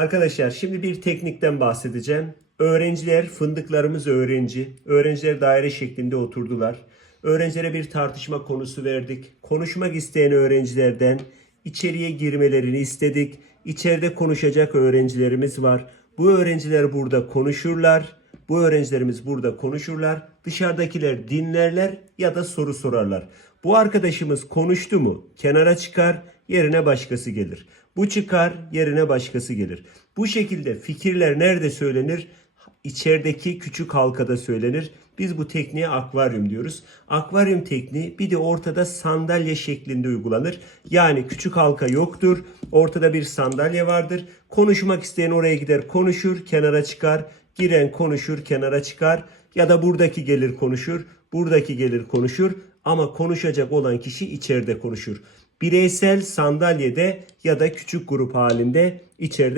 Arkadaşlar şimdi bir teknikten bahsedeceğim. Öğrenciler, fındıklarımız öğrenci. Öğrenciler daire şeklinde oturdular. Öğrencilere bir tartışma konusu verdik. Konuşmak isteyen öğrencilerden içeriye girmelerini istedik. İçeride konuşacak öğrencilerimiz var. Bu öğrenciler burada konuşurlar. Bu öğrencilerimiz burada konuşurlar. Dışarıdakiler dinlerler ya da soru sorarlar. Bu arkadaşımız konuştu mu kenara çıkar, yerine başkası gelir. Bu çıkar, yerine başkası gelir. Bu şekilde fikirler nerede söylenir? İçerideki küçük halkada söylenir. Biz bu tekniğe akvaryum diyoruz. Akvaryum tekniği bir de ortada sandalye şeklinde uygulanır. Yani küçük halka yoktur. Ortada bir sandalye vardır. Konuşmak isteyen oraya gider konuşur, kenara çıkar. Giren konuşur, kenara çıkar. Ya da buradaki gelir konuşur, buradaki gelir konuşur. Ama konuşacak olan kişi içeride konuşur. Bireysel sandalyede ya da küçük grup halinde içeride